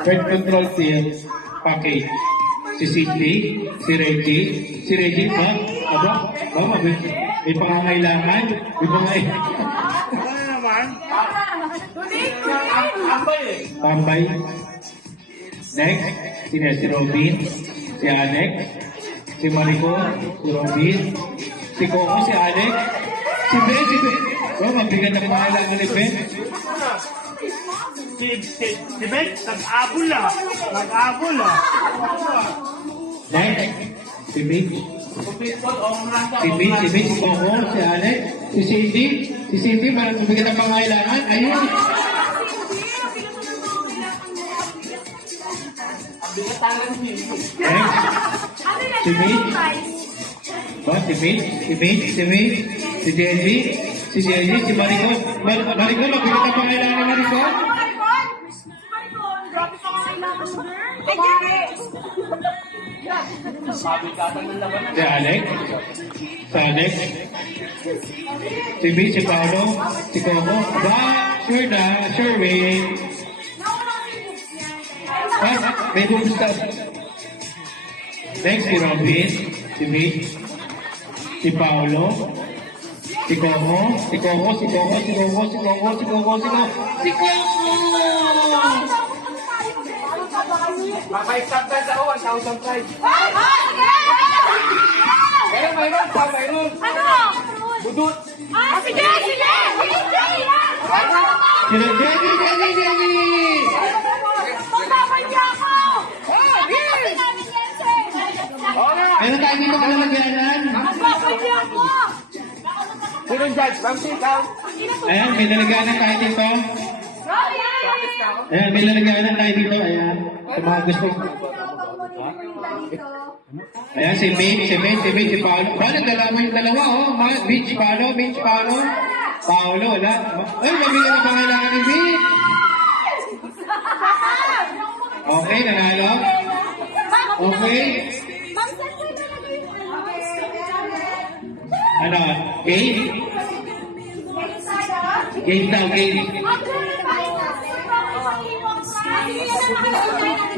Bird control team package. Si Cindy, si Reggie ba? May pangangailangan? May pangangailangan? Ano naman? Tambay. Next, si Robin, si Alex, si Marico, si Robin, si Coco, si Alex, si Ben. Oh, mabigat na pangangailangan ni Ben. Si Ben, nag-abol ah. Next, si Mitch. Si Coco, si Alex, si Cindy, parang mabigat na pangangailangan. Ayun. Next, si Mitch. Oh, si Jenny, si Marico. Marico, mabigat na pangangailangan, Marico. Si Alex, si Mitch, si Paolo, si Coco. Sure wait. May bumusta. Next, si Robin, si Mitch, si Paolo, si Coco. Mapa-stop tayo sa 1,000 price. Mayroon. Ano? Budut. Sige! Jenny! Magpapanya ako! Meron tayo dito kalalagyanan. Magpapanya ako! Sino judge? Ma'am, ikaw. Ayan, may lalagyanan tayo dito. Ayan, may lalagyanan tayo dito. Ayan, sa mga gusto. Ayan, si Mitch, si Paolo. Ba, nagdalaman yung dalawa, oh. Mitch, Paolo. Paolo, wala. Ay, mabigyan na pangailangan ni Mitch. Okay, nanalo. Okay. Ano? Game? Game daw, game.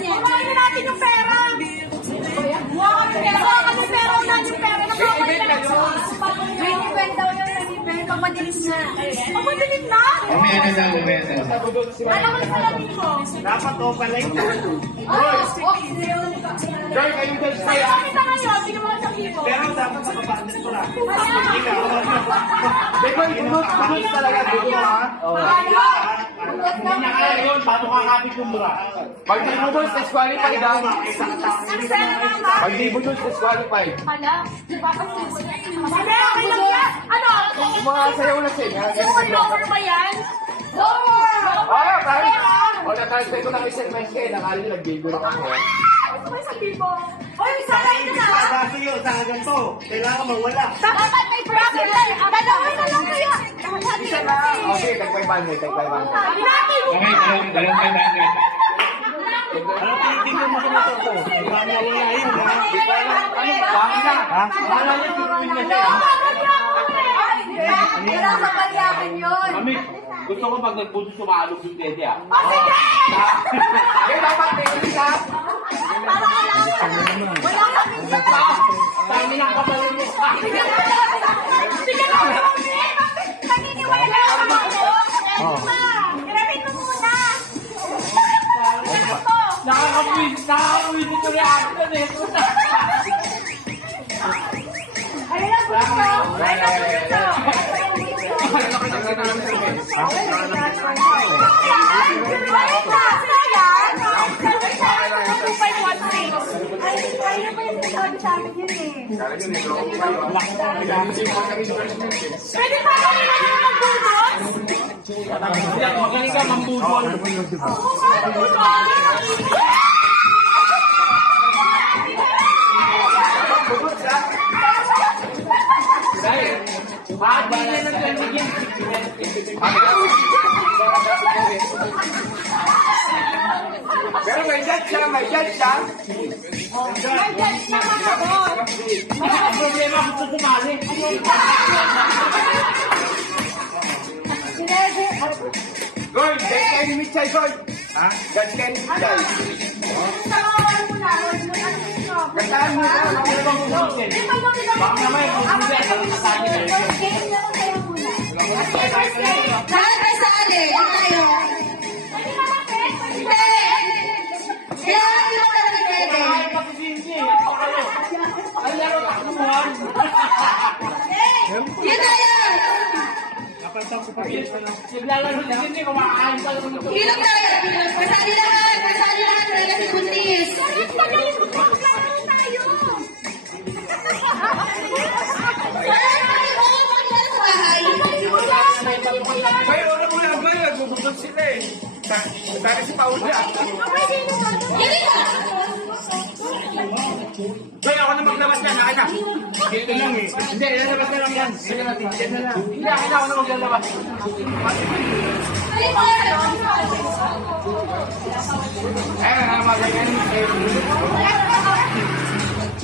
Kumain na natin yung pera! Huwag kami pera na yung pera na daw yung event. Pag madilim na. Pag madilim na? Mamaya na. Alam mo sa lamin ko. Dapat o pala yun. Joy, kayo judge tayo. Kita ngayon, pinamahal sa kibo. Pero dapat sa kapatid ko lang. Beko, budut talaga. Budut, ha? Hindi na kaya yun, paano kakapit yung mura? Pag di budut, disqualified daw. Pag di budut, disqualified. Sabi, okay lang yan. Ano? Yung mga sayaw na siya. Yung lower ba yan? Lower! Oo, kahit. O, na-transfer ko lang isang mes kayo. Nakali nag-game lang ako. Ano ba sa kibo? Oy, sana yun na. Kasi yun, sa ganito, kailangan mawala. Dapat may bracket lang. Dalawa na lang kaya. Isa na. Okay, tag-500. Pinati mo. Okay, dalawang kailangan. Ano tinitingnan mo sa motor ko? Mawala yun, ha? Ano ba? Ha? Wala yun, tutuin na siya. Wala sa palyakin yun. Mami, gusto ko pag nagpuso sumalog yung dede, ah. Sige! Eh, dapat may isa. Para kailangan. Wala kami sa Dami ng kapalit mo. Sige lang, naniniwala ako. Grabe mo muna. Nakakawin ko rin ako na ito. Ayun lang gusto. Ayun lang gusto. Ayun na. Ayan. Ayun pa yung sinasabi sa amin yun eh. Pwede pa kami na yung magbubot? Magaling ka mambudol. Oo nga, magbubot. Hadi na lang tayo bigyan. Pero may judge siya. May judge naman ako. Ang problema gusto sumali. Sinede. Goy, take kayo ni Mitchay, Goy. Ha? God can die. Tawagan mo na. Kantaan mo na. Ako na bang bubusin? Baka naman, bubusin. First game na ako tayo muna. Okay, first game. Lahat ay sali. Ano tayo? Pwede ba bakit? Hindi. Kailangan mo na talaga pwede. Ang laro takbuhan. Yun na yun. Naglalaro na hindi, kumakain pa lang ito. Ilog tayo. Pasali lahat. Pasali lahat. Talaga si Buntis. Magaling mo maglaro tayo. Wala na kayo. Bawal mo nila sa bahay. Kaya wala mo lang ba yun? Nagbubukod sila eh. Sana si Paula. Hindi ka. Kaya ako na maglabas yan, nakita. Ito lang eh. Hindi, lalabas na lang yan. Sige natin, yan na lang. Hindi, nakita ako na maglalabas. Halika. Ayun, namaganyan.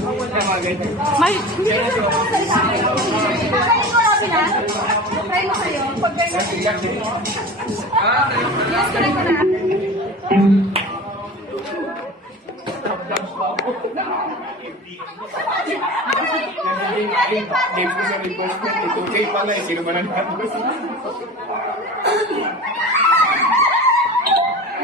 Namaganyan. May, hindi ko sa mga salita. Try mo, Robin, ha? Try mo kayo. Pag ganyan. Yes, try mo na. Game ko sa request niya. Ito kay pala eh. Sino ba nang